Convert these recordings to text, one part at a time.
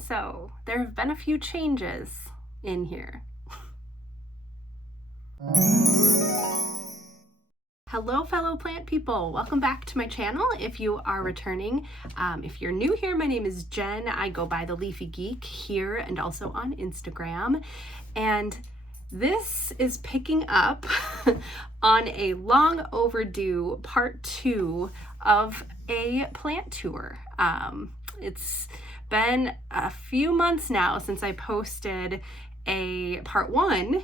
So there have been a few changes in here. Hello, fellow plant people. Welcome back to my channel if you are returning. If you're new here, my name is Jen. I go by the Leafy Geek here and also on Instagram. And this is picking up on a long overdue part 2 of a plant tour. It's been a few months now since I posted a part 1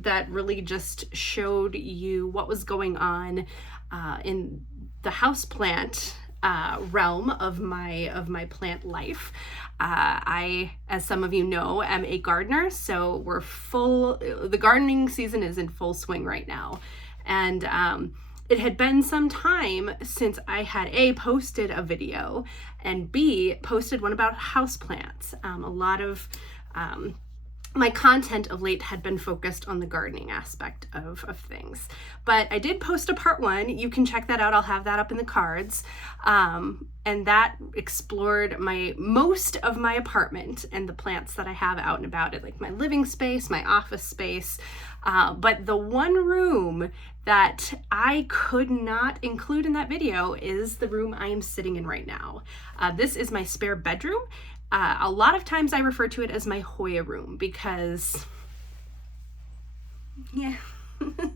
that really just showed you what was going on in the houseplant realm of my plant life. I, as some of you know, am a gardener, so the gardening season is in full swing right now. And it had been some time since I had A, posted a video, and B, posted one about houseplants. A lot of my content of late had been focused on the gardening aspect of things. But I did post a part 1. You can check that out. I'll have that up in the cards. And that explored most of my apartment and the plants that I have out and about it, like my living space, my office space. But the one room that I could not include in that video is the room I am sitting in right now. This is my spare bedroom. A lot of times I refer to it as my Hoya room because, yeah,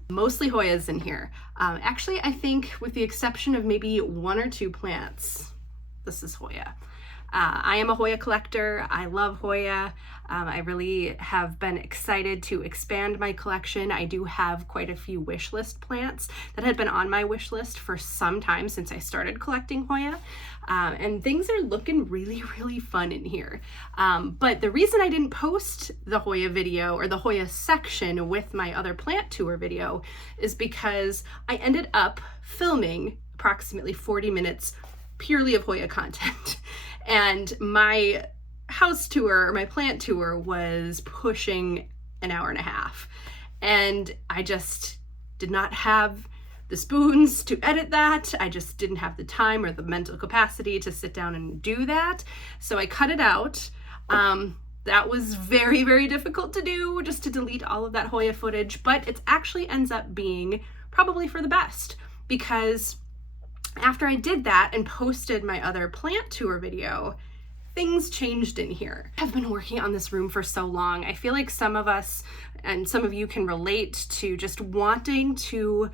mostly Hoyas in here. Actually, I think with the exception of maybe 1 or 2 plants, this is Hoya. I am a Hoya collector. I love Hoya. I really have been excited to expand my collection. I do have quite a few wish list plants that had been on my wish list for some time since I started collecting Hoya. And things are looking really, really fun in here. But the reason I didn't post the Hoya video or the Hoya section with my other plant tour video is because I ended up filming approximately 40 minutes purely of Hoya content. And my house tour, or my plant tour, was pushing an hour and a half. And I just did not have the spoons to edit that. I just didn't have the time or the mental capacity to sit down and do that. So I cut it out. That was very, very difficult to do, just to delete all of that Hoya footage, but it actually ends up being probably for the best, because after I did that and posted my other plant tour video, things changed in here. I've been working on this room for so long. I feel like some of us and some of you can relate to just wanting to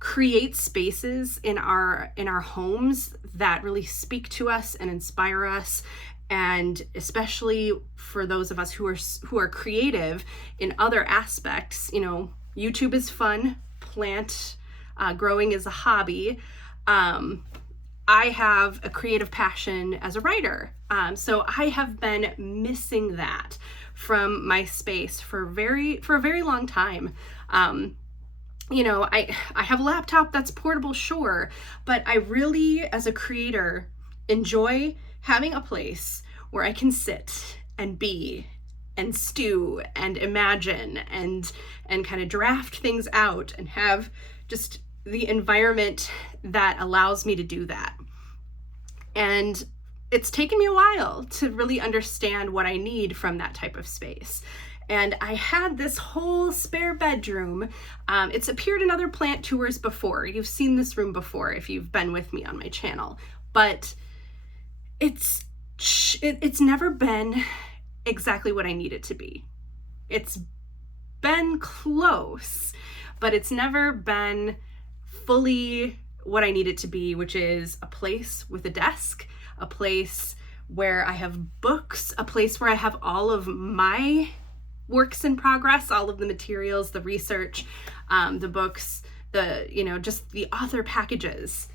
create spaces in our homes that really speak to us and inspire us. And especially for those of us who are creative in other aspects, you know, YouTube is fun, plant growing is a hobby. I have a creative passion as a writer. So I have been missing that from my space for a very long time. You know, I have a laptop that's portable, sure, but I really, as a creator, enjoy having a place where I can sit and be and stew and imagine and kind of draft things out and have just the environment that allows me to do that. And it's taken me a while to really understand what I need from that type of space. And I had this whole spare bedroom. It's appeared in other plant tours before. You've seen this room before if you've been with me on my channel, but it's never been exactly what I need it to be. It's been close, but it's never been fully what I need it to be, which is a place with a desk, a place where I have books, a place where I have all of my works in progress, all of the materials, the research, the books, just the author packages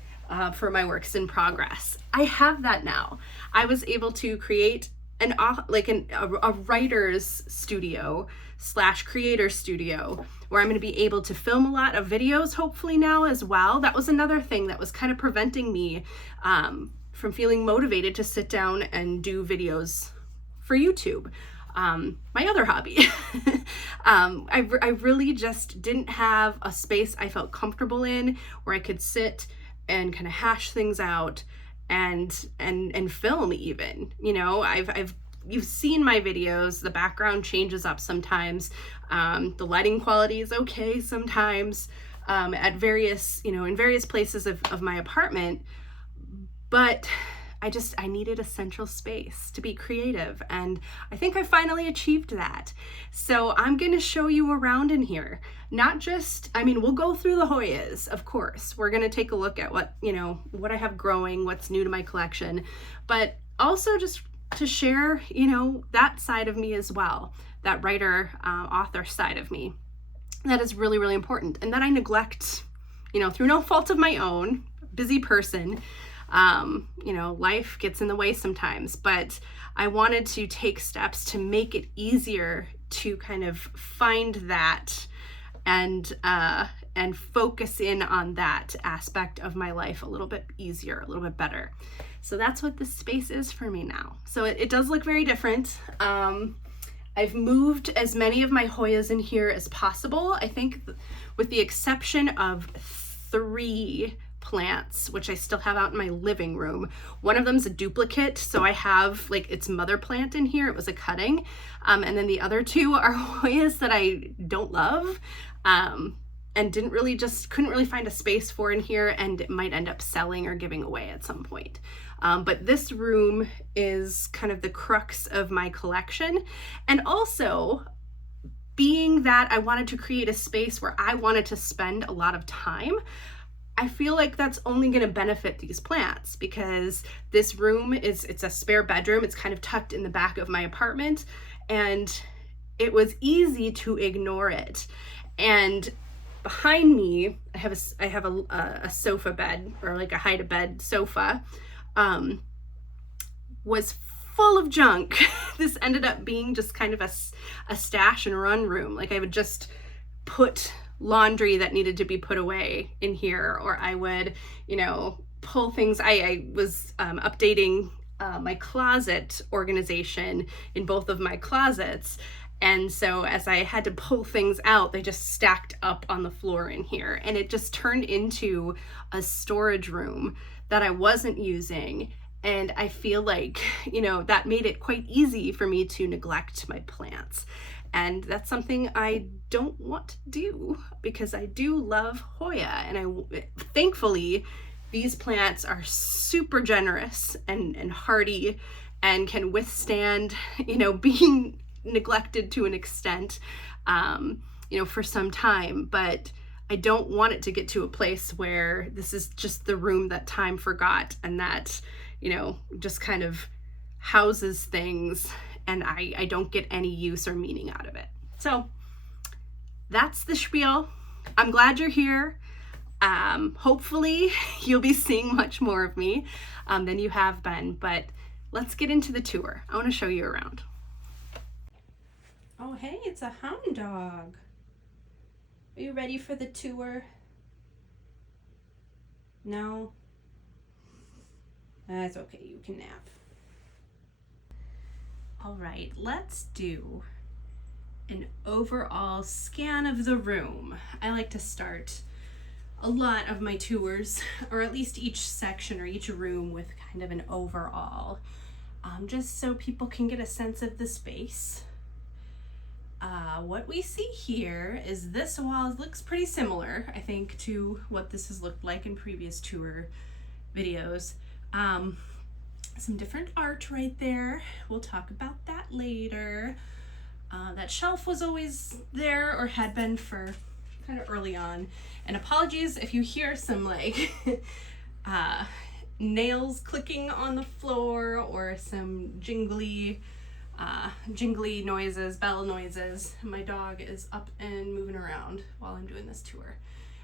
for my works in progress. I have that now. I was able to create a writer's studio / creator studio where I'm going to be able to film a lot of videos hopefully now as well. That was another thing that was kind of preventing me from feeling motivated to sit down and do videos for YouTube. My other hobby. I really just didn't have a space I felt comfortable in where I could sit and kind of hash things out and film even. You know, you've seen my videos, the background changes up sometimes. The lighting quality is okay sometimes at various, you know, in various places of my apartment, but I needed a central space to be creative, and I think I finally achieved that. So I'm going to show you around in here. Not just, I mean, we'll go through the Hoyas, of course. We're going to take a look at what, you know, what I have growing, what's new to my collection, but also just to share, you know, that side of me as well, that writer, author side of me. That is really, really important, and that I neglect, you know, through no fault of my own, busy person. You know, life gets in the way sometimes, but I wanted to take steps to make it easier to kind of find that and focus in on that aspect of my life a little bit easier, a little bit better. So that's what this space is for me now. So it does look very different. I've moved as many of my Hoyas in here as possible. I think with the exception of 3 plants, which I still have out in my living room. One of them's a duplicate, so I have like its mother plant in here. It was a cutting. And then the other 2 are Hoyas that I don't love and couldn't really find a space for in here, and it might end up selling or giving away at some point. But this room is kind of the crux of my collection. And also, being that I wanted to create a space where I wanted to spend a lot of time, I feel like that's only going to benefit these plants, because this room it's a spare bedroom. It's kind of tucked in the back of my apartment, and it was easy to ignore it. And behind me, I have a sofa bed, or like a hide-a-bed sofa, was full of junk. This ended up being just kind of a stash and run room. Like I would just put laundry that needed to be put away in here, or I would, you know, pull things. I was updating my closet organization in both of my closets, and so as I had to pull things out, they just stacked up on the floor in here, and it just turned into a storage room that I wasn't using. And I feel like, you know, that made it quite easy for me to neglect my plants. And that's something I don't want to do, because I do love Hoya, and thankfully these plants are super generous and hardy and can withstand, you know, being neglected to an extent, you know, for some time. But I don't want it to get to a place where this is just the room that time forgot, and that, you know, just kind of houses things, and I don't get any use or meaning out of it. So that's the spiel. I'm glad you're here. Hopefully you'll be seeing much more of me than you have been, but let's get into the tour. I want to show you around. Oh, hey, it's a hound dog. Are you ready for the tour? No? That's okay, you can nap. All right, let's do an overall scan of the room. I like to start a lot of my tours, or at least each section or each room, with kind of an overall, just so people can get a sense of the space. What we see here is this wall looks pretty similar, I think, to what this has looked like in previous tour videos. Some different art right there. We'll talk about that later. That shelf was always there, or had been for kind of early on. And apologies if you hear some like nails clicking on the floor, or some jingly noises, bell noises. My dog is up and moving around while I'm doing this tour,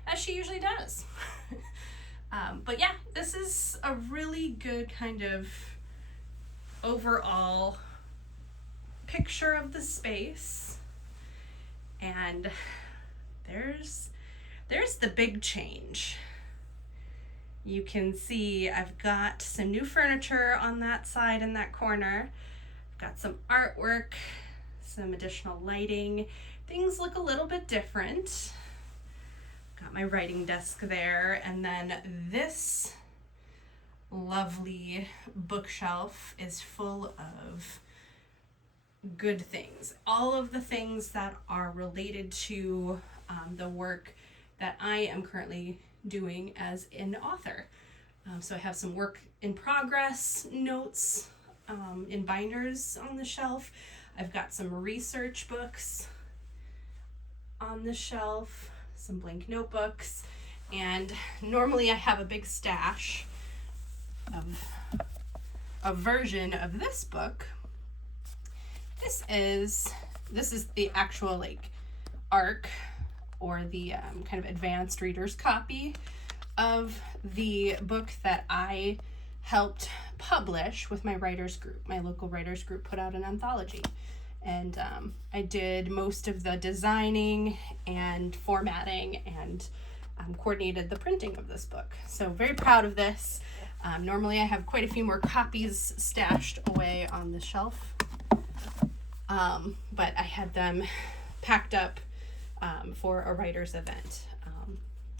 as she usually does. But yeah, this is a really good kind of overall picture of the space. And there's the big change. You can see I've got some new furniture on that side in that corner. I've got some artwork, some additional lighting. Things look a little bit different. Got my writing desk there, and then this lovely bookshelf is full of good things. All of the things that are related to the work that I am currently doing as an author. So I have some work in progress notes in binders on the shelf. I've got some research books on the shelf, some blank notebooks, and normally I have a big stash of a version of this book. This is the actual like ARC, or the kind of advanced reader's copy of the book that I helped publish with my writers group. My local writers group put out an anthology, and I did most of the designing and formatting and coordinated the printing of this book. So very proud of this. Normally I have quite a few more copies stashed away on the shelf, but I had them packed up for a writer's event.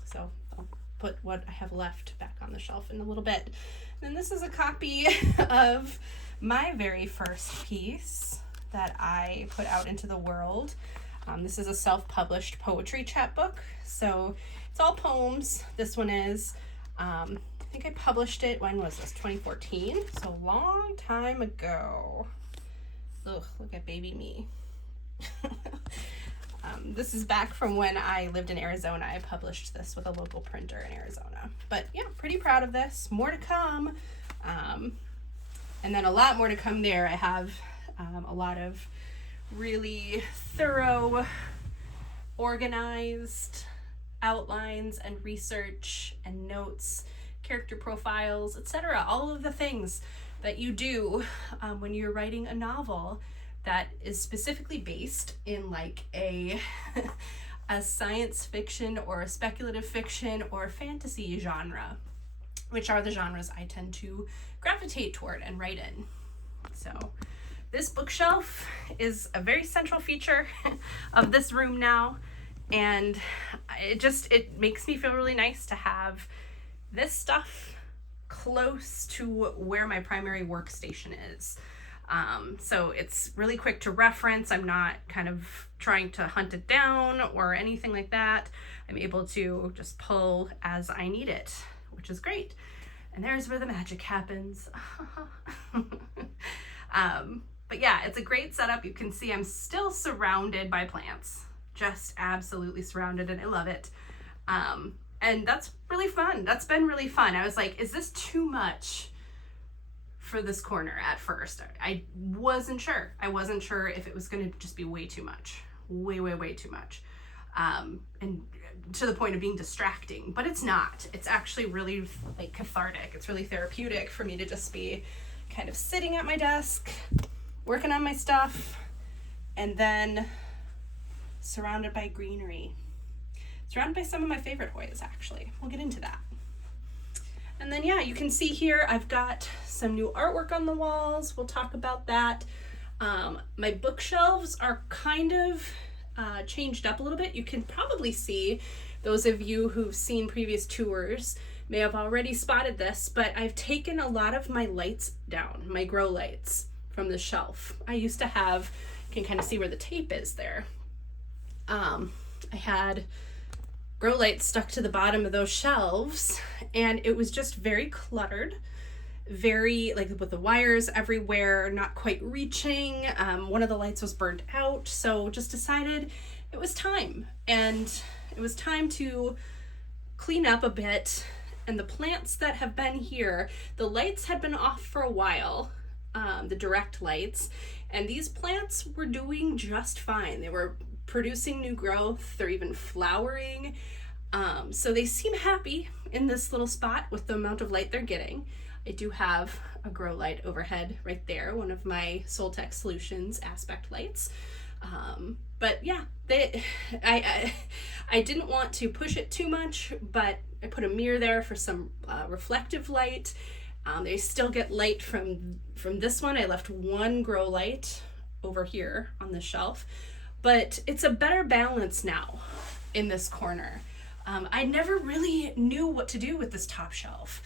So I'll put what I have left back on the shelf in a little bit. And this is a copy of my very first piece that I put out into the world. This is a self-published poetry chapbook. So it's all poems. This one is, I think I published it, when was this? 2014. So a long time ago. Ugh, look at baby me. This is back from when I lived in Arizona. I published this with a local printer in Arizona. But yeah, pretty proud of this. More to come. And then a lot more to come there. I have a lot of really thorough, organized outlines and research and notes, character profiles, etc. All of the things that you do when you're writing a novel that is specifically based in like a science fiction or a speculative fiction or fantasy genre, which are the genres I tend to gravitate toward and write in. So this bookshelf is a very central feature of this room now, and it makes me feel really nice to have this stuff close to where my primary workstation is. So it's really quick to reference. I'm not kind of trying to hunt it down or anything like that. I'm able to just pull as I need it, which is great. And there's where the magic happens. But yeah, it's a great setup. You can see I'm still surrounded by plants, just absolutely surrounded, and I love it. And that's really fun. That's been really fun. I was like, is this too much for this corner at first? I wasn't sure. I wasn't sure if it was going to just be way too much. Way too much. And to the point of being distracting, but it's not. It's actually really like cathartic. It's really therapeutic for me to just be kind of sitting at my desk, working on my stuff, and then surrounded by greenery. Surrounded by some of my favorite Hoyas, actually. We'll get into that. And then, yeah, you can see here I've got some new artwork on the walls. We'll talk about that. My bookshelves are kind of changed up a little bit. You can probably see, those of you who've seen previous tours may have already spotted this, but I've taken a lot of my lights down, my grow lights from the shelf. I used to have, you can kind of see where the tape is there. I had grow lights stuck to the bottom of those shelves, and it was just very cluttered, very like with the wires everywhere, not quite reaching. One of the lights was burnt out, so just decided it was time, and it was time to clean up a bit. And the plants that have been here, the lights had been off for a while, the direct lights, and these plants were doing just fine. They were producing new growth. They're even flowering. So they seem happy in this little spot with the amount of light they're getting. I do have a grow light overhead right there, one of my Soltech Solutions aspect lights. But yeah, I didn't want to push it too much, but I put a mirror there for some reflective light. They still get light from this one. I left one grow light over here on the shelf, but it's a better balance now in this corner. I never really knew what to do with this top shelf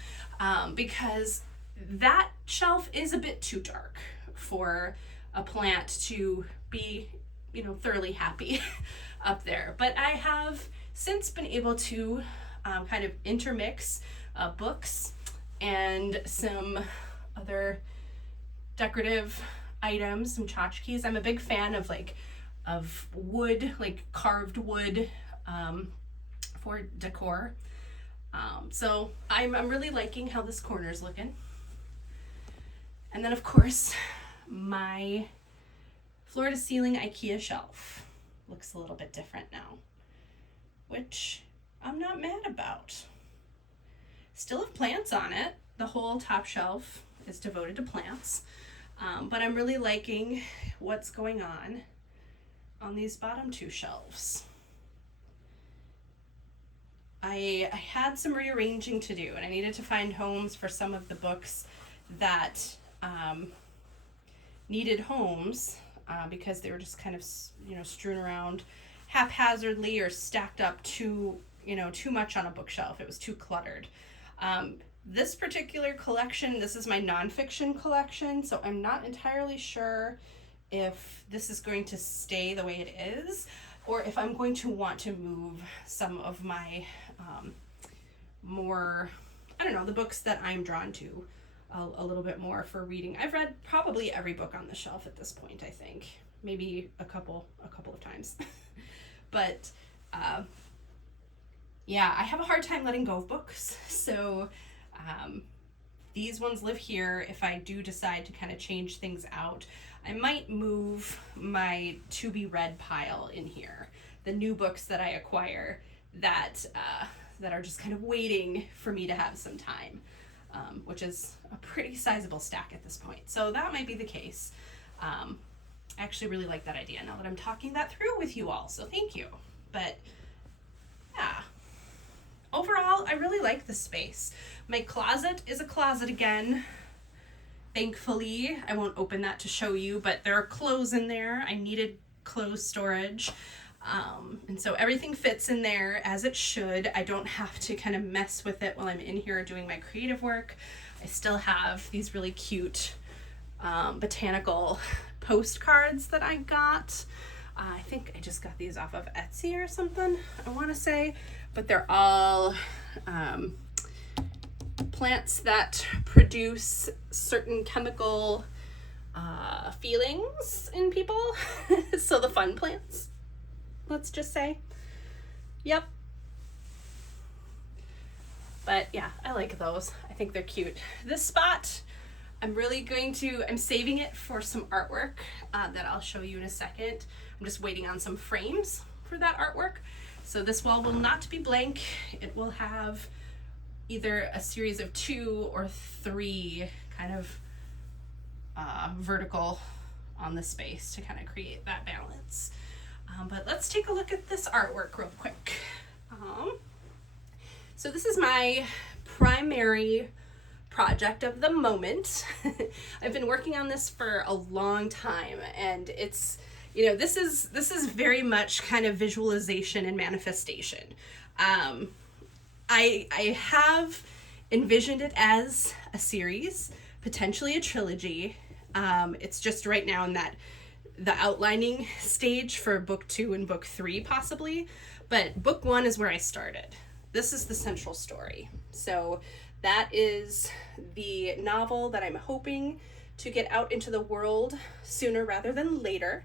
because that shelf is a bit too dark for a plant to be, you know, thoroughly happy up there. But I have since been able to kind of intermix books and some other decorative items, some tchotchkes. I'm a big fan of wood, like carved wood for decor. So I'm really liking how this corner is looking. And then of course, my floor to ceiling IKEA shelf looks a little bit different now, which I'm not mad about. Still have plants on it. The whole top shelf is devoted to plants, but I'm really liking what's going on these bottom two shelves. I had some rearranging to do, and I needed to find homes for some of the books that needed homes because they were just kind of, you know, strewn around haphazardly or stacked up too much on a bookshelf. It was too cluttered. This particular collection, this is my nonfiction collection, so I'm not entirely sure if this is going to stay the way it is or if I'm going to want to move some of my more, I don't know, the books that I'm drawn to a little bit more for reading. I've read probably every book on the shelf at this point, I think. Maybe a couple of times. But yeah, I have a hard time letting go of books. So these ones live here. If I do decide to kind of change things out, I might move my to be read pile in here. The new books that I acquire that are just kind of waiting for me to have some time, which is a pretty sizable stack at this point. So that might be the case. I actually really like that idea now that I'm talking that through with you all, so thank you. But yeah, overall, I really like the space. My closet is a closet again. Thankfully, I won't open that to show you, but there are clothes in there. I needed clothes storage. And so everything fits in there as it should. I don't have to kind of mess with it while I'm in here doing my creative work. I still have these really cute botanical postcards that I got. I think I just got these off of Etsy or something, I want to say, but they're all plants that produce certain chemical feelings in people. So the fun plants, let's just say. Yep. But yeah, I like those. I think they're cute. This spot, I'm saving it for some artwork that I'll show you in a second. I'm just waiting on some frames for that artwork. So this wall will not be blank. It will have either a series of 2 or 3 kind of vertical on the space to kind of create that balance. But let's take a look at this artwork real quick. So this is my primary project of the moment. I've been working on this for a long time, and it's, you know, this is very much kind of visualization and manifestation. I have envisioned it as a series, potentially a trilogy. It's just right now in the outlining stage for book 2 and book 3 possibly, but book 1 is where I started. This is the central story. So that is the novel that I'm hoping to get out into the world sooner rather than later.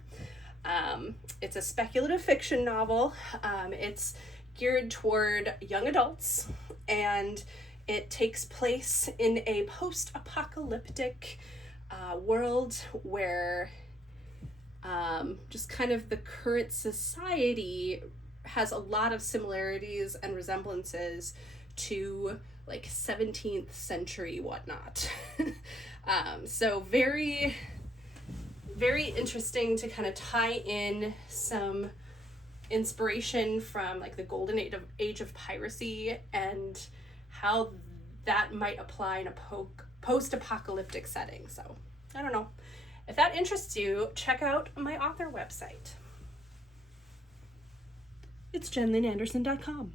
It's a speculative fiction novel. It's geared toward young adults, and it takes place in a post-apocalyptic world where just kind of the current society has a lot of similarities and resemblances to like 17th century whatnot. So very, very interesting to kind of tie in some inspiration from like the golden age of piracy and how that might apply in a post-apocalyptic setting. So I don't know. If that interests you, check out my author website. It's jenlynanderson.com.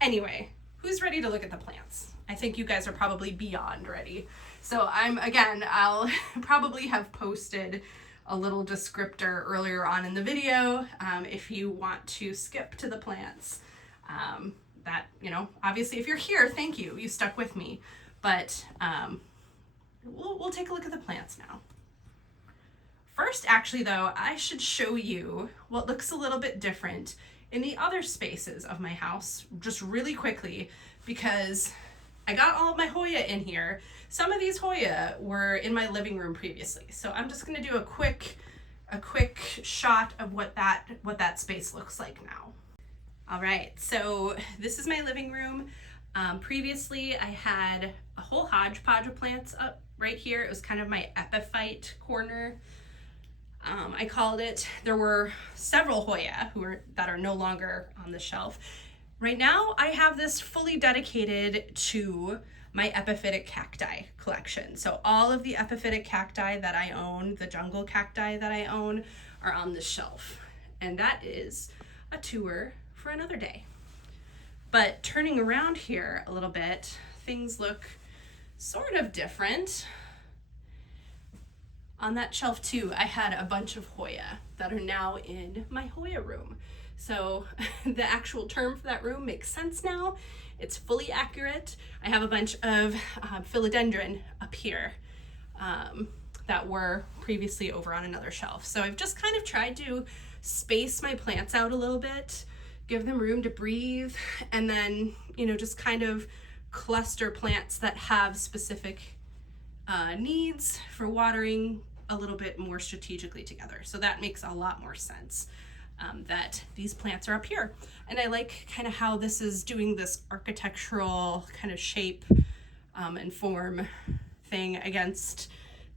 Anyway, who's ready to look at the plants? I think you guys are probably beyond ready. So I'll probably have posted a little descriptor earlier on in the video if you want to skip to the plants. That, you know, obviously if you're here, thank you, you stuck with me. But we'll take a look at the plants now. First, actually though, I should show you what looks a little bit different in the other spaces of my house, just really quickly, because I got all of my Hoya in here. Some of these Hoya were in my living room previously, so I'm just gonna do a quick shot of what that space looks like now. All right, so this is my living room. Previously, I had a whole hodgepodge of plants up right here. It was kind of my epiphyte corner. I called it. There were several Hoya that are no longer on the shelf. Right now, I have this fully dedicated to my epiphytic cacti collection. So all of the epiphytic cacti that I own, the jungle cacti that I own, are on the shelf. And that is a tour for another day. But turning around here a little bit, things look sort of different. On that shelf too, I had a bunch of Hoya that are now in my Hoya room. So the actual term for that room makes sense now. It's fully accurate. I have a bunch of philodendron up here that were previously over on another shelf. So I've just kind of tried to space my plants out a little bit, give them room to breathe, and then, you know, just kind of cluster plants that have specific needs for watering a little bit more strategically together. So that makes a lot more sense that these plants are up here. And I like kind of how this is doing this architectural kind of shape and form thing against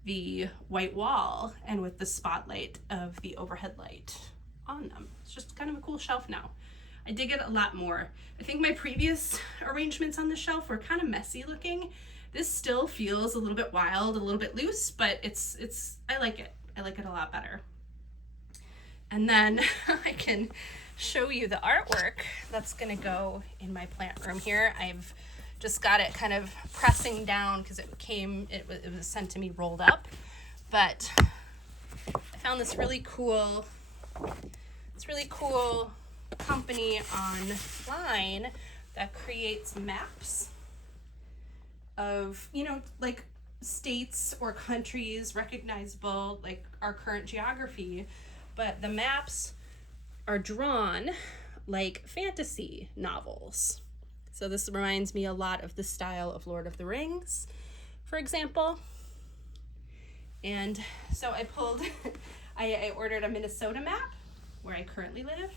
the white wall and with the spotlight of the overhead light on them. It's just kind of a cool shelf now. I dig it a lot more. I think my previous arrangements on the shelf were kind of messy looking. This still feels a little bit wild, a little bit loose, but I like it. I like it a lot better. And then I can show you the artwork that's gonna go in my plant room here. I've just got it kind of pressing down because it was sent to me rolled up. But I found this really cool company online that creates maps of, you know, like states or countries recognizable, like our current geography, but the maps are drawn like fantasy novels. So this reminds me a lot of the style of Lord of the Rings, for example. And so I ordered a Minnesota map where I currently live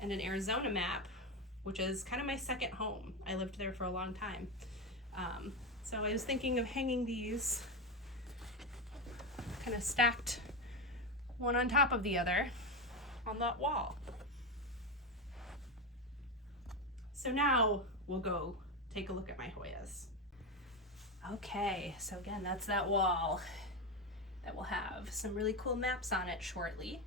and an Arizona map, which is kind of my second home. I lived there for a long time. So I was thinking of hanging these kind of stacked one on top of the other on that wall. So now we'll go take a look at my Hoyas. Okay, so again, that's that wall that will have some really cool maps on it shortly.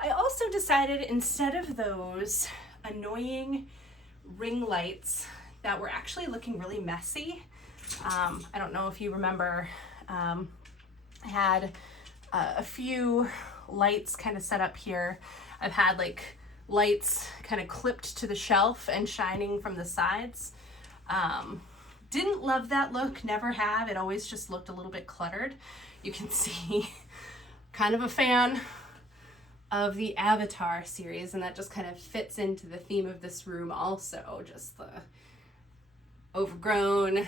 I also decided, instead of those annoying ring lights that were actually looking really messy, I don't know if you remember, I had a few lights kind of set up here. I've had like lights kind of clipped to the shelf and shining from the sides. Didn't love that look, never have. It always just looked a little bit cluttered. You can see kind of a fan of the Avatar series, and that just kind of fits into the theme of this room also, just the overgrown,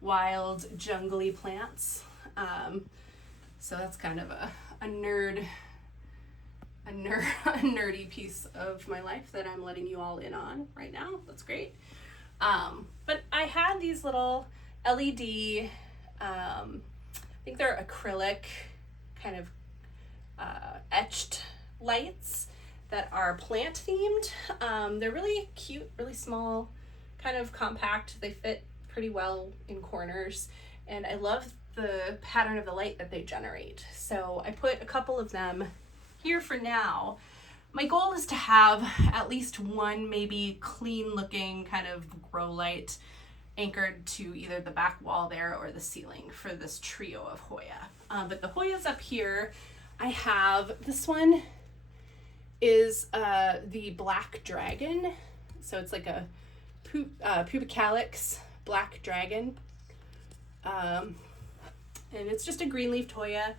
wild, jungly plants. So that's kind of a nerdy piece of my life that I'm letting you all in on right now. That's great. But I had these little LED, I think they're acrylic kind of etched lights that are plant themed. They're really cute, really small, kind of compact. They fit pretty well in corners, and I love the pattern of the light that they generate. So I put a couple of them here for now. My goal is to have at least one maybe clean looking kind of grow light anchored to either the back wall there or the ceiling for this trio of Hoya. But the Hoyas up here, I have, this one is the Black Dragon. So it's like a pubicalix Black Dragon. And it's just a green-leafed Hoya.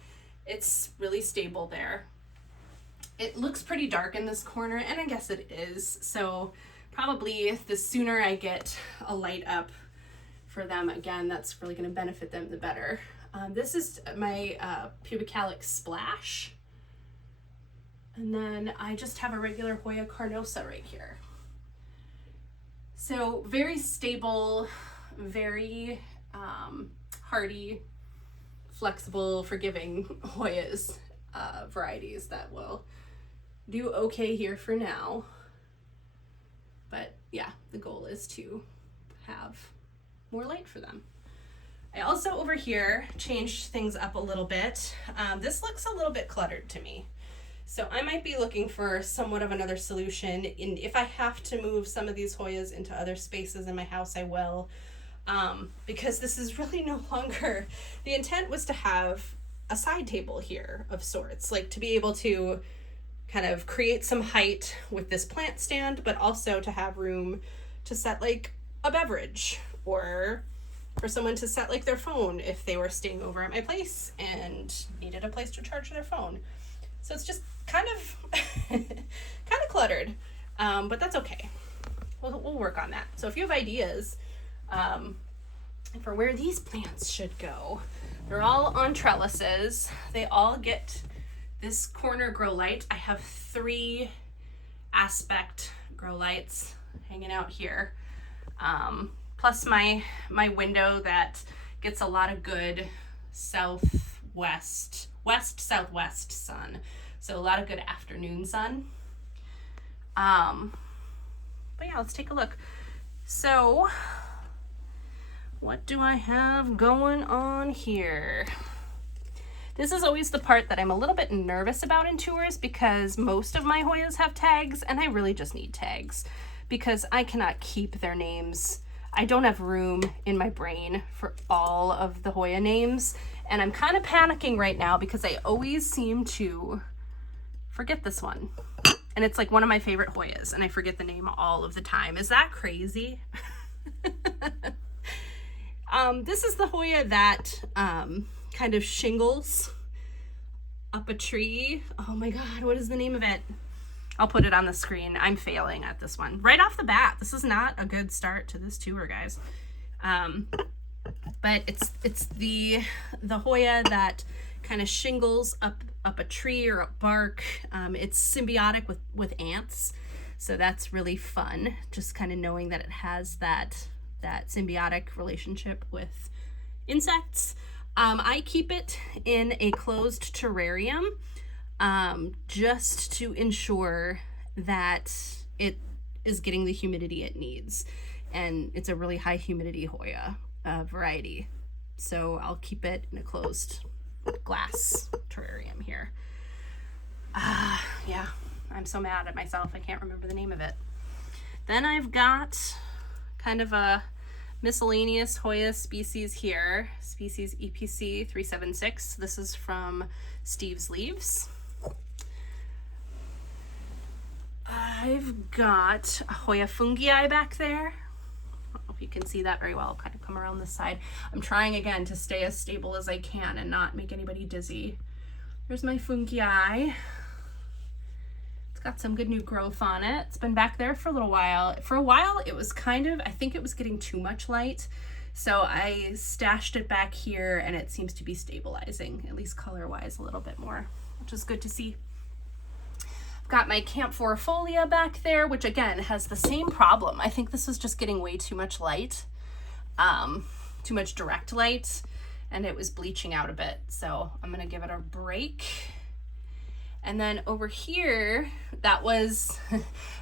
It's really stable there. It looks pretty dark in this corner, and I guess it is. So probably the sooner I get a light up for them, again, that's really going to benefit them the better. This is my pubicalix Splash. And then I just have a regular Hoya Carnosa right here. So very stable, very hardy, flexible, forgiving Hoyas varieties that will do okay here for now. But yeah, the goal is to have more light for them. I also over here changed things up a little bit. This looks a little bit cluttered to me. So I might be looking for somewhat of another solution. And if I have to move some of these Hoyas into other spaces in my house, I will. Because this is really no longer, the intent was to have a side table here of sorts, like to be able to kind of create some height with this plant stand, but also to have room to set like a beverage, or for someone to set like their phone if they were staying over at my place and needed a place to charge their phone. So it's just kind of kind of cluttered, but that's okay. We'll work on that. So if you have ideas for where these plants should go, they're all on trellises. They all get this corner grow light. I have 3 aspect grow lights hanging out here, plus my window that gets a lot of good west-southwest sun, so a lot of good afternoon sun. But yeah, let's take a look. So what do I have going on here? This is always the part that I'm a little bit nervous about in tours, because most of my Hoyas have tags, and I really just need tags because I cannot keep their names. I don't have room in my brain for all of the Hoya names, and I'm kind of panicking right now because I always seem to forget this one. And it's like one of my favorite Hoyas, and I forget the name all of the time. Is that crazy? This is the Hoya that kind of shingles up a tree. Oh my God, what is the name of it? I'll put it on the screen. I'm failing at this one. Right off the bat, this is not a good start to this tour, guys. But it's the Hoya that kind of shingles up a tree or up bark. It's symbiotic with ants, so that's really fun. Just kind of knowing that it has that symbiotic relationship with insects. I keep it in a closed terrarium just to ensure that it is getting the humidity it needs. And it's a really high humidity Hoya variety. So I'll keep it in a closed glass terrarium here. Yeah, I'm so mad at myself. I can't remember the name of it. Then I've got kind of a miscellaneous Hoya species here, species EPC 376. This is from Steve's Leaves. I've got a Hoya fungii back there. I don't know if you can see that very well. I'll kind of come around this side. I'm trying again to stay as stable as I can and not make anybody dizzy. There's my fungii. It's got some good new growth on it. It's been back there for a little while. For a while, it was kind of, I think it was getting too much light. So I stashed it back here, and it seems to be stabilizing, at least color-wise, a little bit more, which is good to see. I've got my Camphorifolia back there, which again has the same problem. I think this was just getting way too much light, too much direct light, and it was bleaching out a bit. So I'm gonna give it a break. And then over here, that was,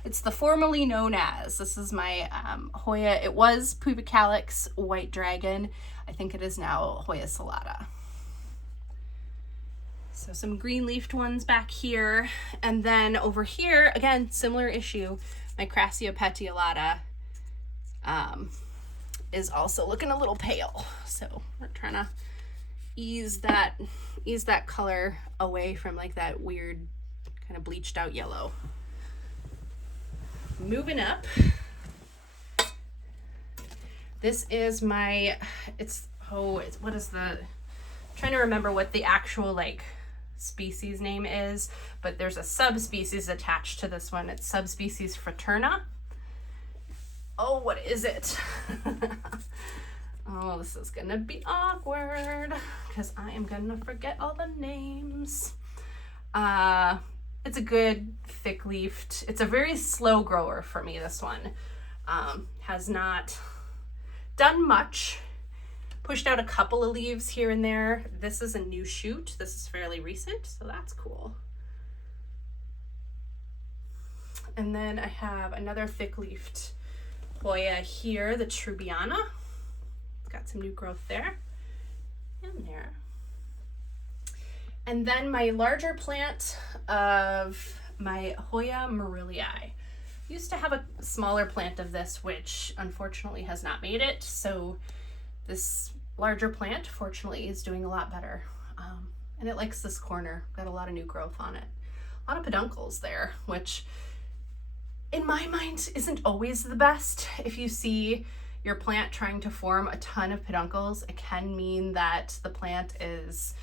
it's the formerly known as, this is my Hoya, it was Pubicalix White Dragon. I think it is now Hoya Salata. So some green leafed ones back here. And then over here, again, similar issue, my Crassia petiolata is also looking a little pale. So we're trying to ease that color away from like that weird kind of bleached out yellow. Moving up, this is my, what is the, trying to remember what the actual like species name is, but there's a subspecies attached to this one. It's subspecies fraterna. Oh, what is it? Oh, this is gonna be awkward because I am gonna forget all the names. It's a good thick leafed, it's a very slow grower for me, this one. Has not done much. Pushed out a couple of leaves here and there. This is a new shoot. This is fairly recent, so that's cool. And then I have another thick leafed Hoya here, the Trubiana. It's got some new growth there and there. And then my larger plant of my Hoya Morillii. Used to have a smaller plant of this, which unfortunately has not made it. So this larger plant, fortunately, is doing a lot better. And it likes this corner. Got a lot of new growth on it. A lot of peduncles there, which in my mind isn't always the best. If you see your plant trying to form a ton of peduncles, it can mean that the plant is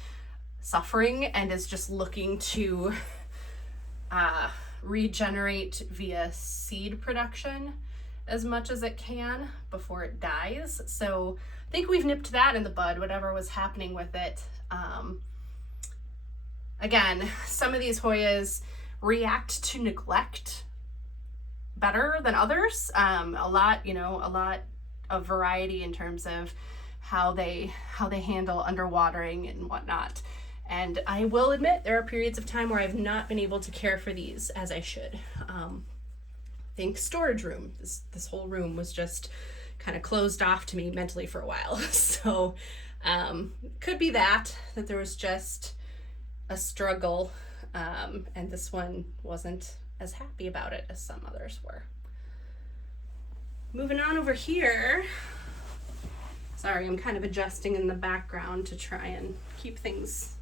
suffering and is just looking to regenerate via seed production as much as it can before it dies. So I think we've nipped that in the bud, whatever was happening with it. Again, some of these Hoyas react to neglect better than others. A lot of variety in terms of how they handle underwatering and whatnot. And I will admit there are periods of time where I've not been able to care for these as I should. Think storage room. This whole room was just kind of closed off to me mentally for a while. So could be that there was just a struggle, and this one wasn't as happy about it as some others were. Moving on over here. Sorry, I'm kind of adjusting in the background to try and keep things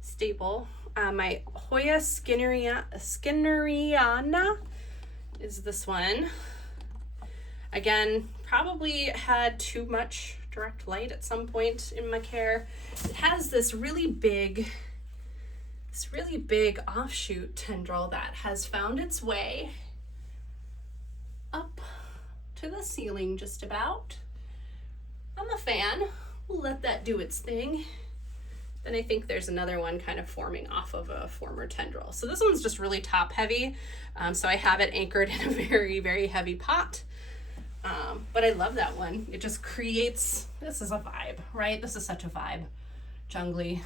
stable. My Hoya Skinneriana is this one. Again, probably had too much direct light at some point in my care. It has this really big offshoot tendril that has found its way up to the ceiling just about. I'm a fan. We'll let that do its thing. Then I think there's another one kind of forming off of a former tendril. So this one's just really top heavy. So I have it anchored in a very, very heavy pot. But I love that one. It just creates, this is a vibe, right? This is such a vibe. Jungly.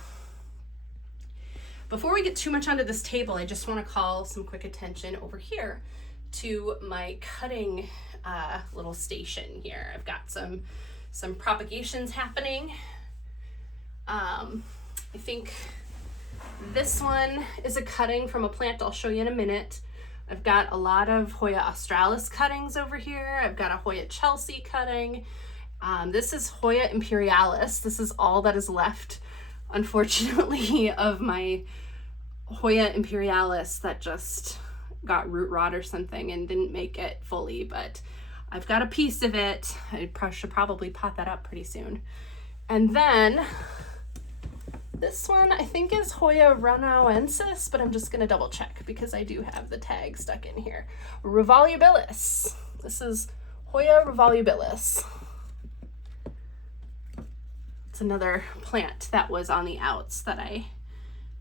Before we get too much onto this table, I just want to call some quick attention over here to my cutting little station here. I've got some propagations happening. I think this one is a cutting from a plant I'll show you in a minute. I've got a lot of Hoya australis cuttings over here. I've got a Hoya Chelsea cutting. This is Hoya imperialis. This is all that is left, unfortunately, of my Hoya imperialis that just got root rot or something and didn't make it fully, but I've got a piece of it. I should probably pot that up pretty soon. And then this one I think is Hoya runauensis, but I'm just gonna double check because I do have the tag stuck in here. Revolubilis. This is Hoya revolubilis. It's another plant that was on the outs that I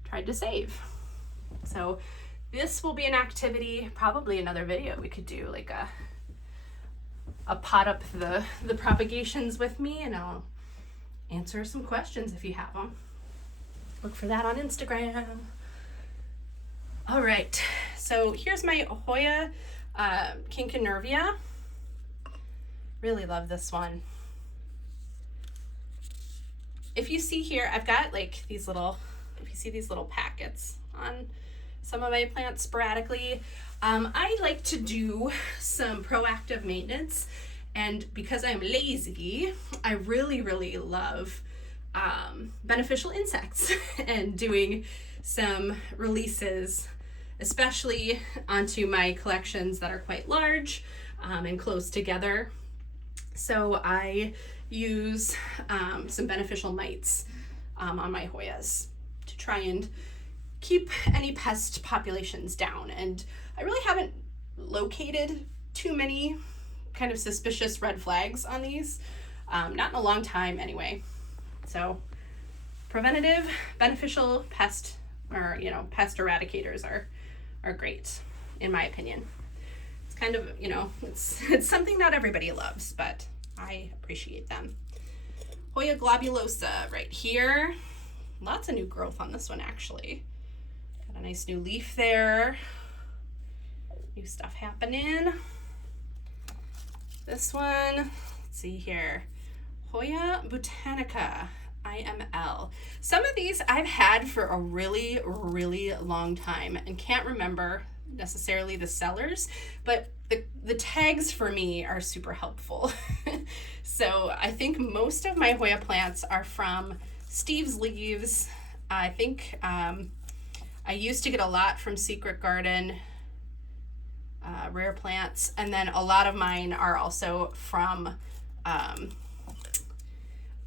tried to save. So this will be an activity, probably another video we could do, like a pot up the propagations with me, and I'll answer some questions if you have them. Look for that on Instagram. All right, so here's my Hoya Kinkinervia. Really love this one. If you see here, I've got like these little if you see these little packets on some of my plants sporadically. I like to do some proactive maintenance, and because I'm lazy, I really, really love beneficial insects and doing some releases, especially onto my collections that are quite large and close together. So I use some beneficial mites on my Hoyas to try and keep any pest populations down. And I really haven't located too many kind of suspicious red flags on these, not in a long time anyway. So preventative, beneficial pest, or pest eradicators are great in my opinion. It's kind of, it's something not everybody loves, but I appreciate them. Hoya globulosa right here. Lots of new growth on this one actually. Got a nice new leaf there. New stuff happening. This one, let's see here. Hoya botanica IML. Some of these I've had for a really, really long time and can't remember necessarily the sellers, but the tags for me are super helpful. So I think most of my Hoya plants are from Steve's Leaves. I think I used to get a lot from Secret Garden, Rare Plants, and then a lot of mine are also from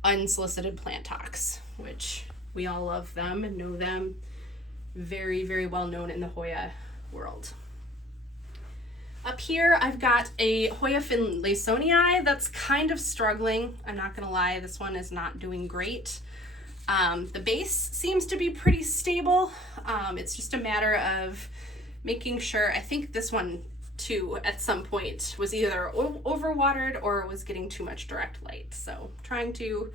Unsolicited Plant Talks, which we all love them and know them. Very, very well known in the Hoya world. Up here, I've got a Hoya finlaysonii that's kind of struggling. I'm not gonna lie, this one is not doing great. The base seems to be pretty stable. It's just a matter of making sure. I think this one too, at some point, was either overwatered or was getting too much direct light. So trying to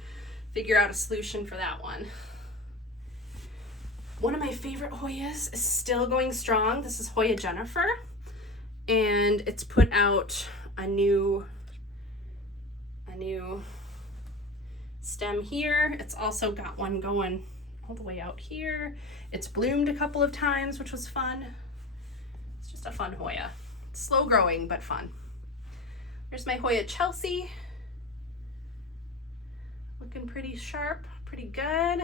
figure out a solution for that one. One of my favorite Hoyas is still going strong. This is Hoya Jennifer, and it's put out a new stem here. It's also got one going all the way out here. It's bloomed a couple of times, which was fun. It's just a fun Hoya. Slow growing, but fun. There's my Hoya Chelsea. Looking pretty sharp, pretty good.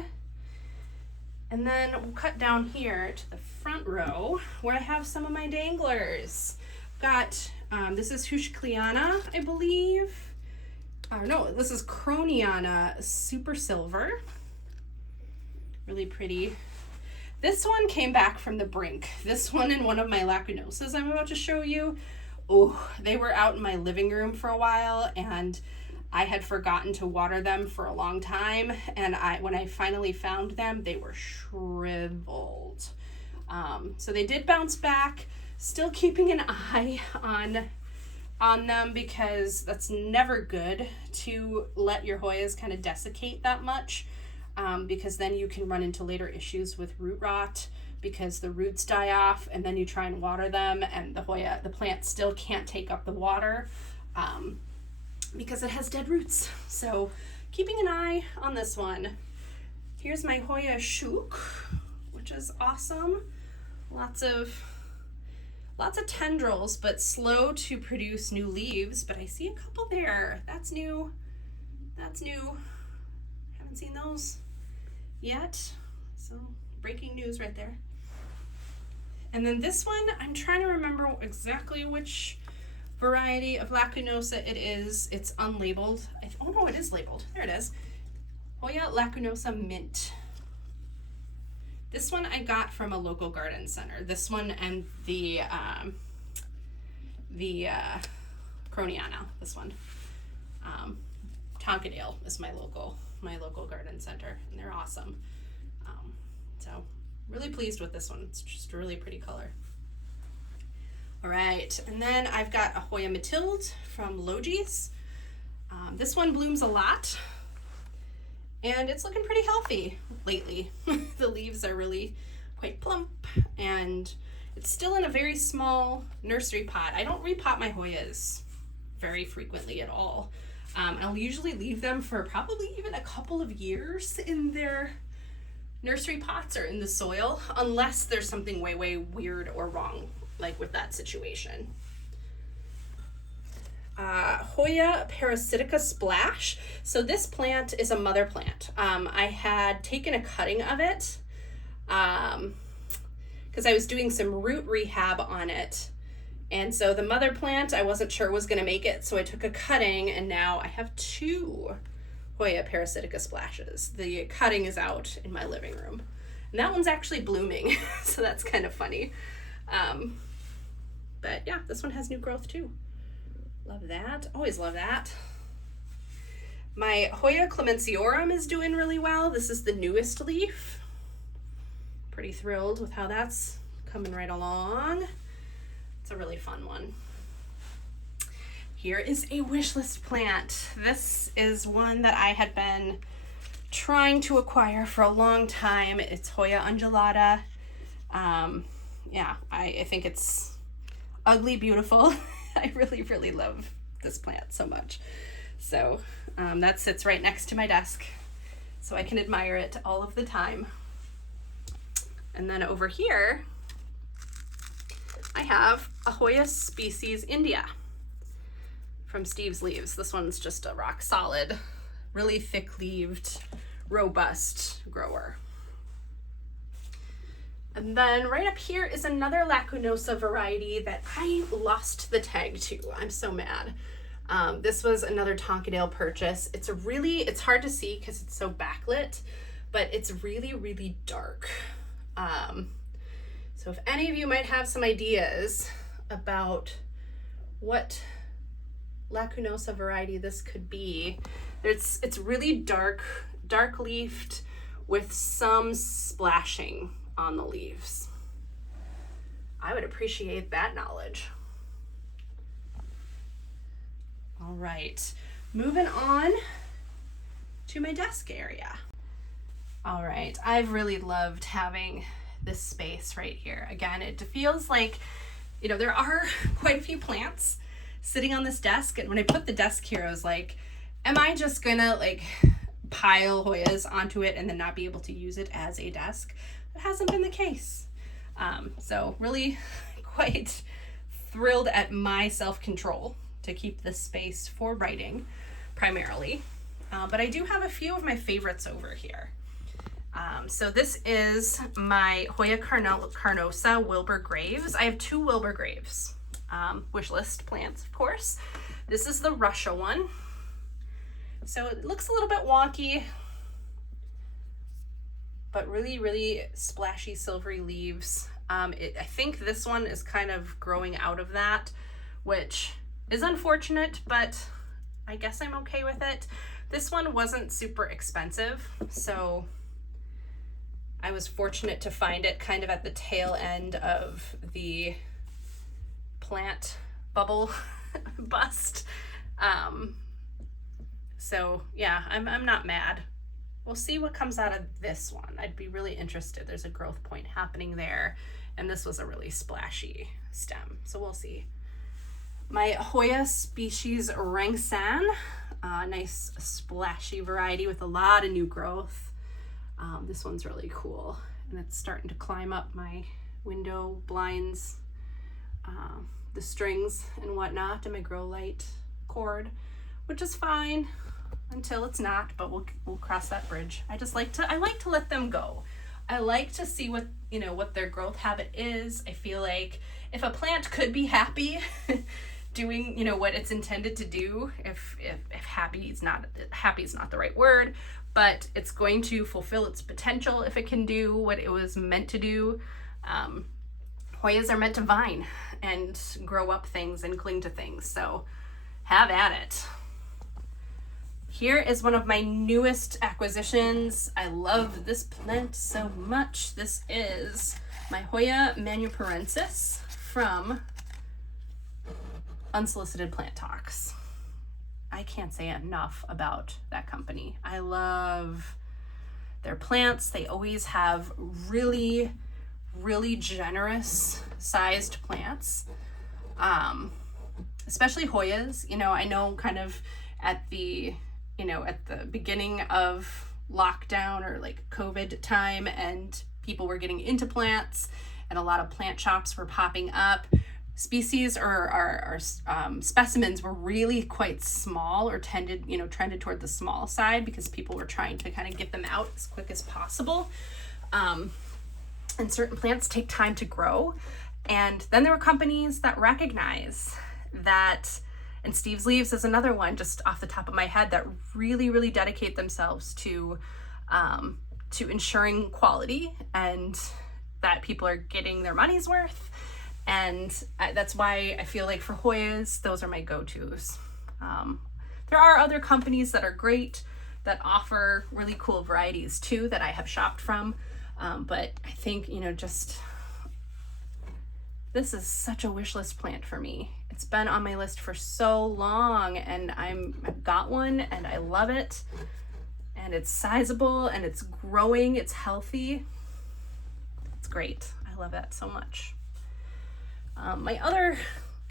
And then we'll cut down here to the front row where I have some of my danglers. Got, this is Hushkliana, I believe. No, this is Croniana Super Silver. Really pretty. This one came back from the brink. This one and one of my lacunosas I'm about to show you. Oh, they were out in my living room for a while and I had forgotten to water them for a long time. And when I finally found them, they were shriveled. So they did bounce back. Still keeping an eye on them because that's never good to let your Hoyas kind of desiccate that much. Because then you can run into later issues with root rot because the roots die off and then you try and water them and the plant still can't take up the water because it has dead roots. So keeping an eye on this one. Here's my Hoya Shook, which is awesome. Lots of tendrils, but slow to produce new leaves, but I see a couple there. That's new. Haven't seen those yet, so breaking news right there. And then this one, I'm trying to remember exactly which variety of lacunosa it is. It's unlabeled. Oh no, it is labeled. There it is. Hoya Lacunosa Mint. This one I got from a local garden center. This one and the Croniana. This one. Tonkadale is my local garden center, and they're awesome. So really pleased with this one. It's just a really pretty color. All right, and then I've got a Hoya Matilde from Logis. This one blooms a lot, and it's looking pretty healthy lately. The leaves are really quite plump, and it's still in a very small nursery pot. I don't repot my Hoyas very frequently at all. I'll usually leave them for probably even a couple of years in their nursery pots are in the soil unless there's something way, way weird or wrong, like with that situation. Hoya parasitica splash. So this plant is a mother plant. I had taken a cutting of it because I was doing some root rehab on it. And so the mother plant, I wasn't sure was going to make it. So I took a cutting and now I have 2 Hoya parasitica splashes. The cutting is out in my living room. And that one's actually blooming. So that's kind of funny. But yeah, this one has new growth too. Love that. Always love that. My Hoya clemenciorum is doing really well. This is the newest leaf. Pretty thrilled with how that's coming right along. It's a really fun one. Here is a wish list plant. This is one that I had been trying to acquire for a long time. It's Hoya undulata. Yeah, I think it's ugly beautiful. I really, really love this plant so much. So that sits right next to my desk so I can admire it all of the time. And then over here, I have a Hoya species India from Steve's Leaves. This one's just a rock solid, really thick-leaved, robust grower. And then right up here is another lacunosa variety that I lost the tag to. I'm so mad. This was another Tonkadale purchase. It's hard to see because it's so backlit, but it's really, really dark. So if any of you might have some ideas about what lacunosa variety this could be, it's really dark leafed with some splashing on the leaves. I would appreciate that knowledge. All right, moving on to my desk area. All right, I've really loved having this space right here. Again, it feels like, there are quite a few plants sitting on this desk, and when I put the desk here, I was like, am I just gonna pile Hoyas onto it and then not be able to use it as a desk? It hasn't been the case. So really quite thrilled at my self-control to keep this space for writing primarily. But I do have a few of my favorites over here. So this is my Hoya carnosa Wilbur Graves. I have 2 Wilbur Graves, wish list plants, of course. This is the Russia one. So it looks a little bit wonky, but really, really splashy silvery leaves. I think this one is kind of growing out of that, which is unfortunate, but I guess I'm okay with it. This one wasn't super expensive, so I was fortunate to find it kind of at the tail end of the plant bubble bust. So yeah, I'm not mad. We'll see what comes out of this one. I'd be really interested. There's a growth point happening there, and this was a really splashy stem, so we'll see. My Hoya species Rangsan, nice splashy variety with a lot of new growth. This one's really cool, and it's starting to climb up my window blinds, the strings and whatnot, and my grow light cord, which is fine until it's not, but we'll cross that bridge. I like to let them go. I like to see what their growth habit is. I feel like if a plant could be happy doing what it's intended to do, if happy is not the right word, but it's going to fulfill its potential if it can do what it was meant to do. Hoyas are meant to vine and grow up things and cling to things, so have at it. Here is one of my newest acquisitions. I love this plant so much. This is my Hoya manuparensis from Unsolicited Plant Talks. I can't say enough about that company. I love their plants. They always have really, really generous sized plants, especially Hoyas. I know kind of at the beginning of lockdown or like COVID time, and people were getting into plants and a lot of plant shops were popping up. Species or specimens were really quite small, or trended toward the small side, because people were trying to kind of get them out as quick as possible. And certain plants take time to grow. And then there were companies that recognize that, and Steve's Leaves is another one just off the top of my head, that really, really dedicate themselves to ensuring quality and that people are getting their money's worth. And that's why I feel like for Hoyas, those are my go-tos. There are other companies that are great, that offer really cool varieties too, that I have shopped from. But I think, this is such a wish list plant for me. It's been on my list for so long, and I've got one and I love it. And it's sizable and it's growing, it's healthy. It's great. I love that so much. My other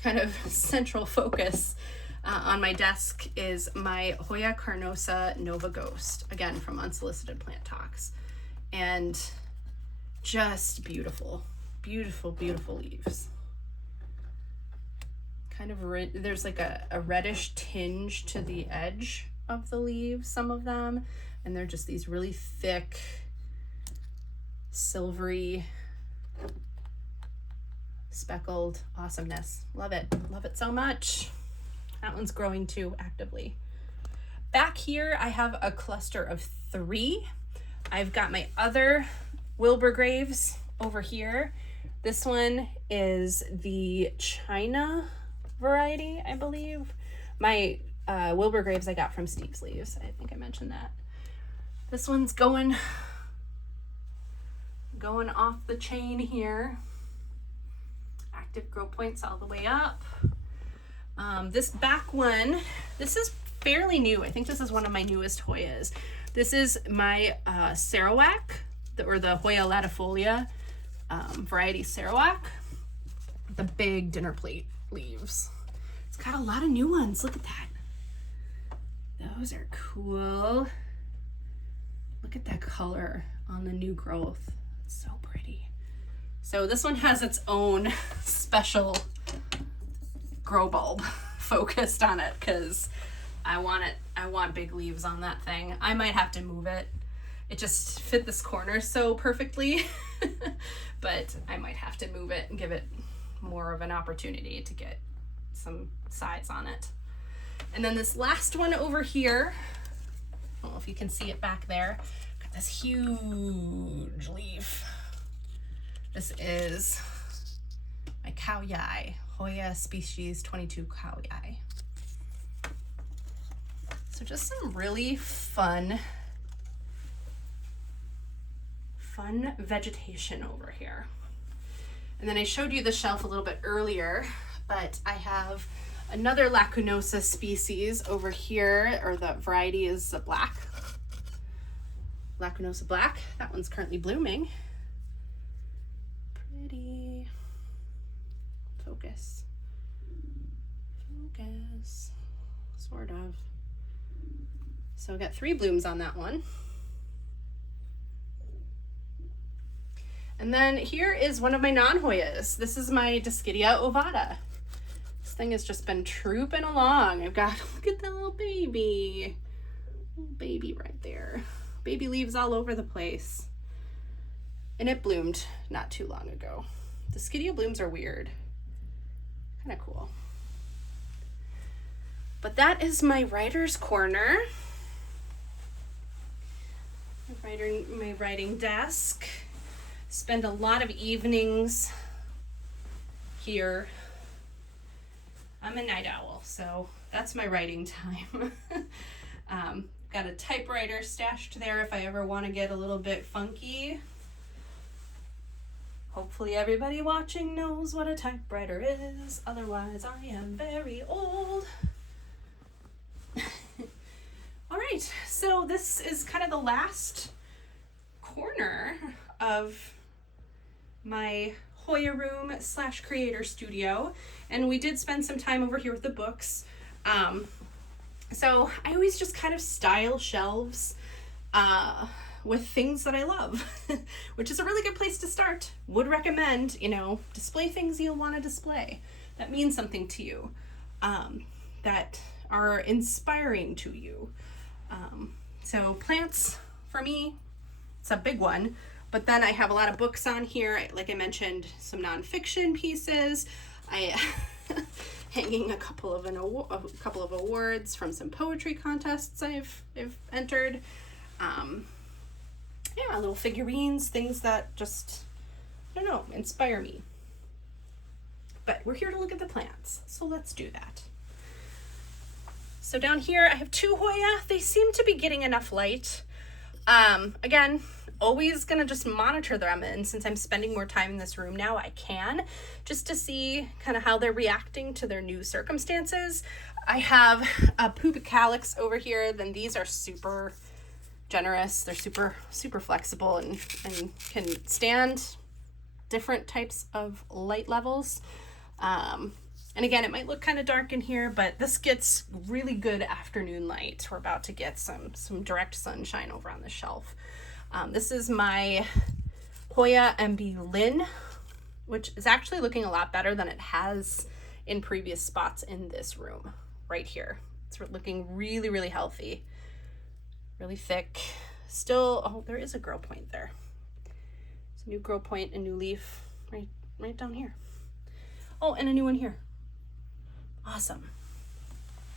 kind of central focus on my desk is my Hoya carnosa Nova Ghost, again from Unsolicited Plant Talks. And just beautiful, beautiful, beautiful leaves. Kind of there's like a reddish tinge to the edge of the leaves, some of them, and they're just these really thick, silvery, speckled awesomeness. Love it so much. That one's growing too actively. Back here I have a cluster of 3. I've got my other Wilbur Graves over here. This one is the China variety, I believe. My Wilbur Graves I got from Steve's Leaves. I think I mentioned that. This one's going off the chain here. Active grow points all the way up. This back one, this is fairly new. I think this is one of my newest Hoyas. This is my Sarawak, or the Hoya latifolia variety Sarawak. The big dinner plate leaves. It's got a lot of new ones. Look at that. Those are cool. Look at that color on the new growth. It's so pretty. So this one has its own special grow bulb focused on it, because I want big leaves on that thing. I might have to move it. It just fit this corner so perfectly, but I might have to move it and give it more of an opportunity to get some size on it. And then this last one over here, I don't know if you can see it back there, got this huge leaf. This is my cow yai, Hoya species 22 cow yai. So just some really fun vegetation over here. And then I showed you the shelf a little bit earlier, but I have another lacunosa species over here, or the variety is the black. Lacunosa black. That one's currently blooming. Pretty. Focus. Focus. Sort of. So I got 3 blooms on that one. And then here is one of my non-Hoyas. This is my Dischidia ovata. This thing has just been trooping along. I've got, look at that little baby. Little baby right there. Baby leaves all over the place. And it bloomed not too long ago. Dischidia blooms are weird. Kind of cool. But that is my writer's corner. My writing desk. Spend a lot of evenings here. I'm a night owl, so that's my writing time. Got a typewriter stashed there if I ever want to get a little bit funky. Hopefully everybody watching knows what a typewriter is, otherwise I am very old. All right, so this is kind of the last corner of my Hoya Room / creator studio, and we did spend some time over here with the books. So I always just kind of style shelves with things that I love, which is a really good place to start. Would recommend, you know, display things you'll want to display that mean something to you, that are inspiring to you. So plants, for me, it's a big one. But then I have a lot of books on here. Like I mentioned, some nonfiction pieces. I hanging a couple of awards from some poetry contests I've entered. Yeah, little figurines, things that just, I don't know, inspire me. But we're here to look at the plants, so let's do that. So down here I have 2 Hoya. They seem to be getting enough light. Again, always gonna just monitor them, and since I'm spending more time in this room now, I can, just to see kind of how they're reacting to their new circumstances. I have a pubic calyx over here. Then these are super generous. They're super flexible and can stand different types of light levels. And again, it might look kind of dark in here, but this gets really good afternoon light. We're about to get some direct sunshine over on the shelf. This is my Hoya MB Lin, which is actually looking a lot better than it has in previous spots in this room right here. It's looking really, really healthy, really thick. Still, oh, there is a grow point there. It's a new grow point, a new leaf right down here. Oh, and a new one here. Awesome.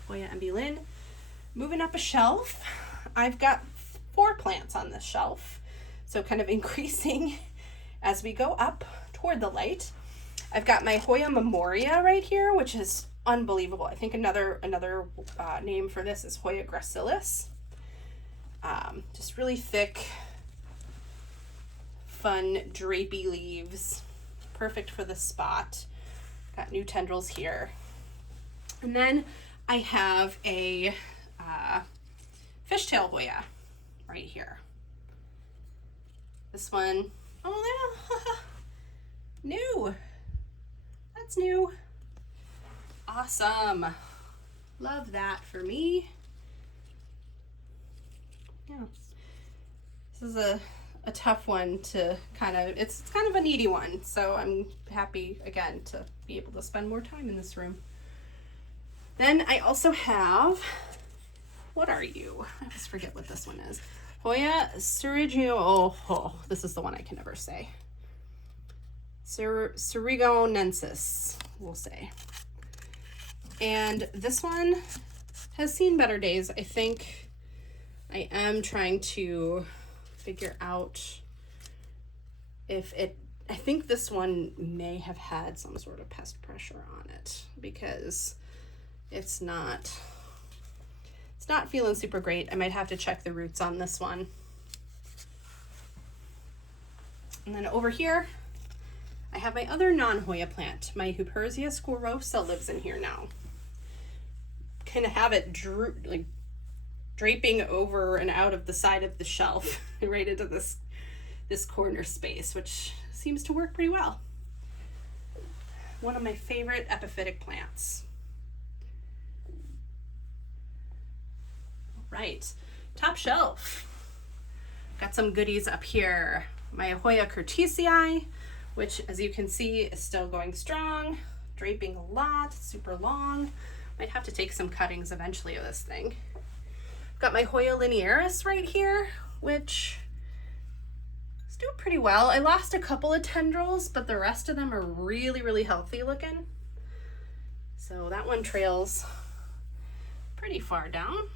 Hoya MB Lin. Moving up a shelf, I've got 4 plants on this shelf, so kind of increasing as we go up toward the light. I've got my Hoya Memoria right here, which is unbelievable. I think another name for this is Hoya gracilis. Just really thick, fun, drapey leaves, perfect for this spot. Got new tendrils here. And then I have a fishtail Hoya right here. This one, oh, new. That's new. Awesome. Love that for me. Yeah. This is a tough one to kind of, it's kind of a needy one. So I'm happy again to be able to spend more time in this room. Then I also have, what are you? I always forget what this one is. Hoya Serigio, oh, this is the one I can never say. Serigonensis, we'll say. And this one has seen better days. I think I am trying to figure out if it, I think this one may have had some sort of pest pressure on it, because it's not feeling super great. I might have to check the roots on this one. And then over here, I have my other non-Hoya plant. My Hupersia squarosa lives in here now. Kind of have it draping over and out of the side of the shelf right into this corner space, which seems to work pretty well. One of my favorite epiphytic plants. Right, top shelf. Got some goodies up here. My Hoya curtisii, which as you can see is still going strong, draping a lot, super long. Might have to take some cuttings eventually of this thing. Got my Hoya linearis right here, which is doing pretty well. I lost a couple of tendrils, but the rest of them are really, really healthy looking. So that one trails pretty far down,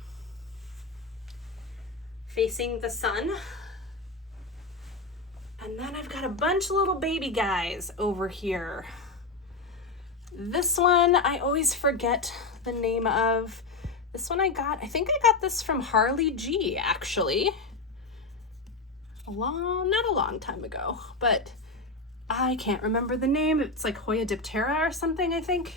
facing the sun. And then I've got a bunch of little baby guys over here. This one, I always forget the name of. This one I think I got this from Harley G, actually. Not a long time ago, but I can't remember the name. It's like Hoya diptera or something, I think.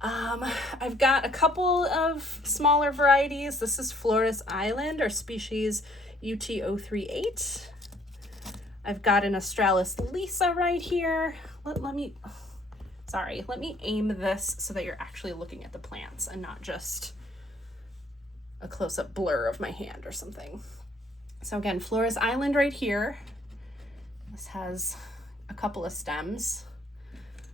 I've got a couple of smaller varieties. This is Flores Island, or species UT038. I've got an Australis Lisa right here. Let me aim this so that you're actually looking at the plants and not just a close-up blur of my hand or something. So again, Flores Island right here. This has a couple of stems.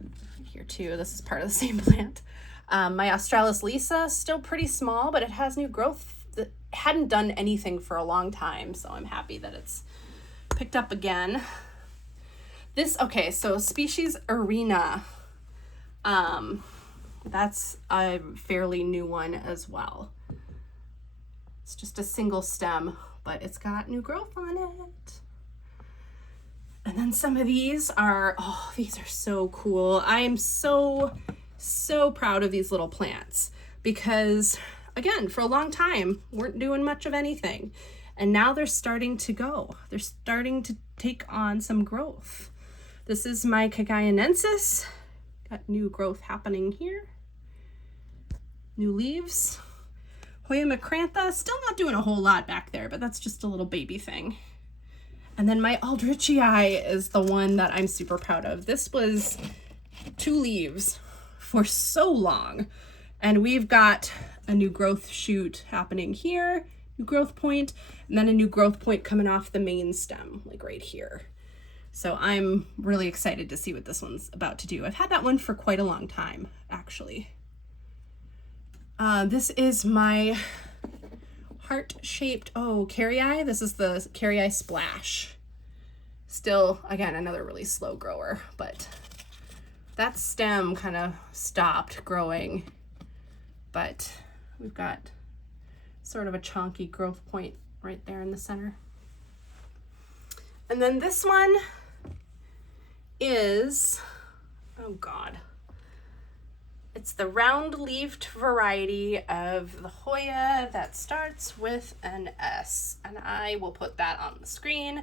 Right here too, this is part of the same plant. My Australis Lisa, still pretty small, but it has new growth that hadn't done anything for a long time, so I'm happy that it's picked up again. This, okay, so species Arena. That's a fairly new one as well. It's just a single stem, but it's got new growth on it. And then some of these are, oh, these are so cool. I am so proud of these little plants because, again, for a long time, weren't doing much of anything. And now they're starting to go. They're starting to take on some growth. This is my Cagayanensis. Got new growth happening here. New leaves. Hoya macrantha, still not doing a whole lot back there, but that's just a little baby thing. And then my Aldrichii is the one that I'm super proud of. This was 2 leaves for so long. And we've got a new growth shoot happening here, new growth point, and then a new growth point coming off the main stem, like right here. So I'm really excited to see what this one's about to do. I've had that one for quite a long time, actually. This is my heart-shaped, Carrii. This is the Carrii Splash. Still, again, another really slow grower, but that stem kind of stopped growing. But we've got sort of a chunky growth point right there in the center. And then this one is, oh God, it's the round-leafed variety of the Hoya that starts with an S. And I will put that on the screen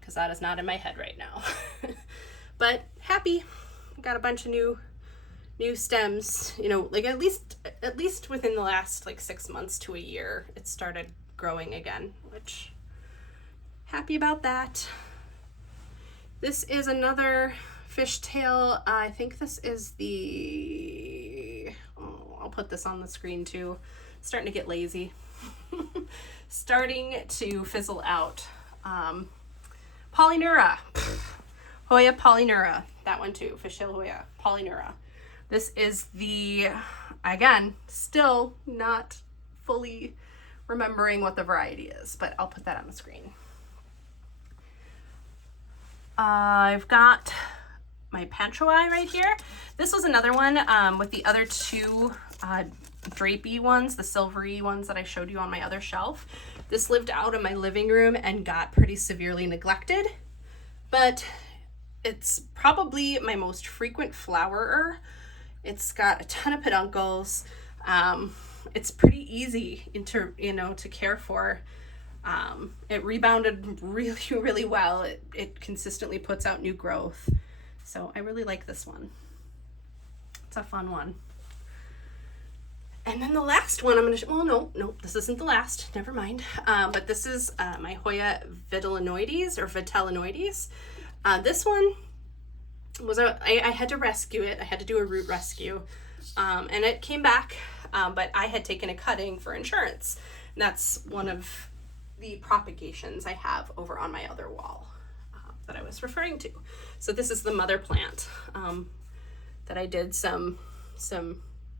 because that is not in my head right now. But happy, got a bunch of new stems, you know, like at least within the last like 6 months to a year, it started growing again, which happy about that. This is another fishtail. I think this is the, I'll put this on the screen too. Starting to get lazy. Starting to fizzle out. Polyneura. Hoya Polyneura. That one too. Fishtail Hoya. Polyneura. This is the, again, still not fully remembering what the variety is, but I'll put that on the screen. I've got my Panchoai right here. This was another one with the other 2 drapey ones, the silvery ones that I showed you on my other shelf. This lived out in my living room and got pretty severely neglected, but it's probably my most frequent flowerer. It's got a ton of peduncles. It's pretty easy to care for. It rebounded really well. It consistently puts out new growth. So I really like this one. It's a fun one. And then the last one I'm going to, well, no, this isn't the last, never mind. But this is my Hoya vitellinoides or vitellinoides. This one was, I had to rescue it. I had to do a root rescue. And it came back, but I had taken a cutting for insurance. And that's one of the propagations I have over on my other wall that I was referring to. So this is the mother plant that I did some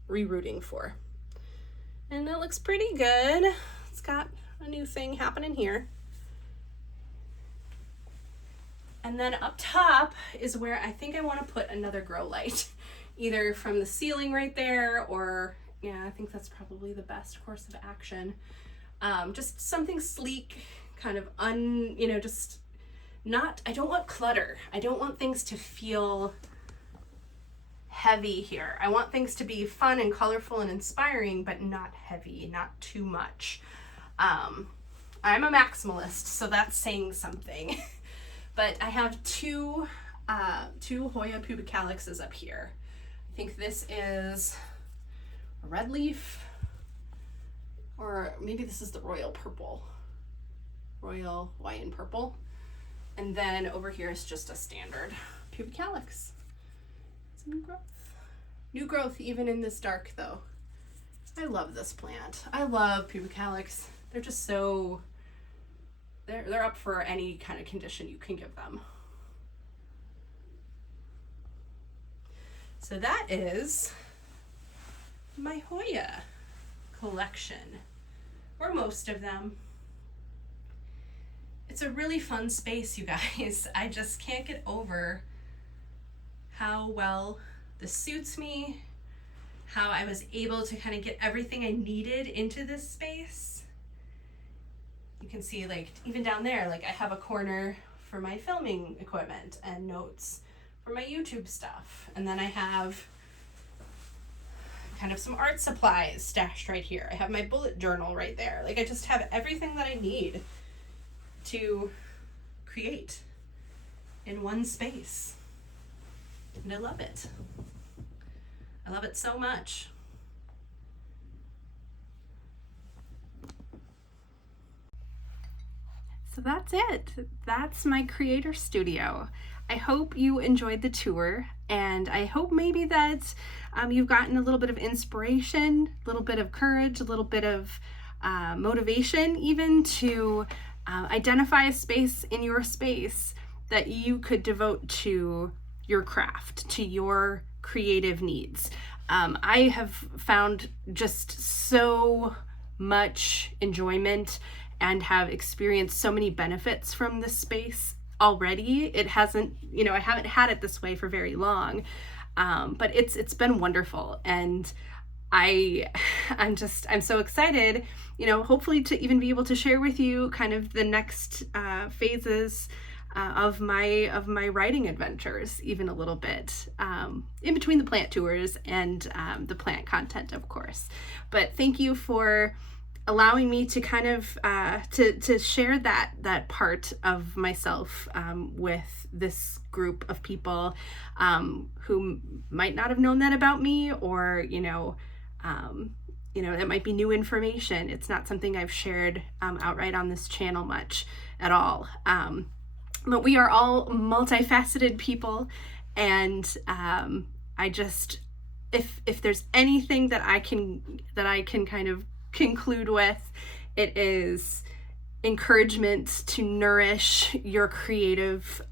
rerooting for. And it looks pretty good. It's got a new thing happening here. And then up top is where I think I want to put another grow light, either from the ceiling right there, or yeah, I think that's probably the best course of action. Just something sleek, kind of just not, I don't want clutter. I don't want things to feel heavy here. I want things to be fun and colorful and inspiring, but not heavy, not too much. I'm a maximalist, so that's saying something. But I have two Hoya pubicalixes up here. I think this is a red leaf, or maybe this is the royal Hawaiian purple. And then over here is just a standard pubicalix. Some new growth. New growth even in this dark though. I love this plant. I love pubic calyx. They're just so, they're up for any kind of condition you can give them. So that is my Hoya collection, or most of them. It's a really fun space, you guys. I just can't get over how well this suits me, how I was able to kind of get everything I needed into this space. You can see, like, even down there, like, I have a corner for my filming equipment and notes for my YouTube stuff. And then I have kind of some art supplies stashed right here. I have my bullet journal right there. Like, I just have everything that I need to create in one space. And I love it. I love it so much. So that's it. That's my creator studio. I hope you enjoyed the tour, and I hope maybe that you've gotten a little bit of inspiration, a little bit of courage, a little bit of motivation even to identify a space in your space that you could devote to your craft, to your creative needs. I have found just so much enjoyment and have experienced so many benefits from this space already. It hasn't, you know, I haven't had it this way for very long, but it's been wonderful, and I'm so excited, you know, hopefully to even be able to share with you kind of the next phases of my writing adventures, even a little bit, in between the plant tours and the plant content, of course. But thank you for allowing me to kind of to share that part of myself with this group of people who might not have known that about me, or you know, it might be new information. It's not something I've shared outright on this channel much at all. But we are all multifaceted people, and I just, if there's anything that I can kind of conclude with, it is encouragement to nourish your creative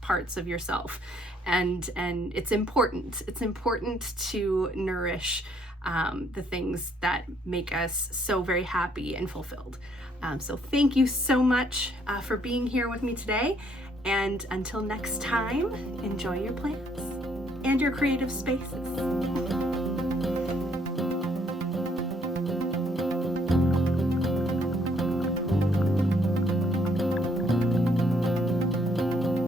parts of yourself, and it's important to nourish the things that make us so very happy and fulfilled. So thank you so much for being here with me today, and until next time, enjoy your plants and your creative spaces.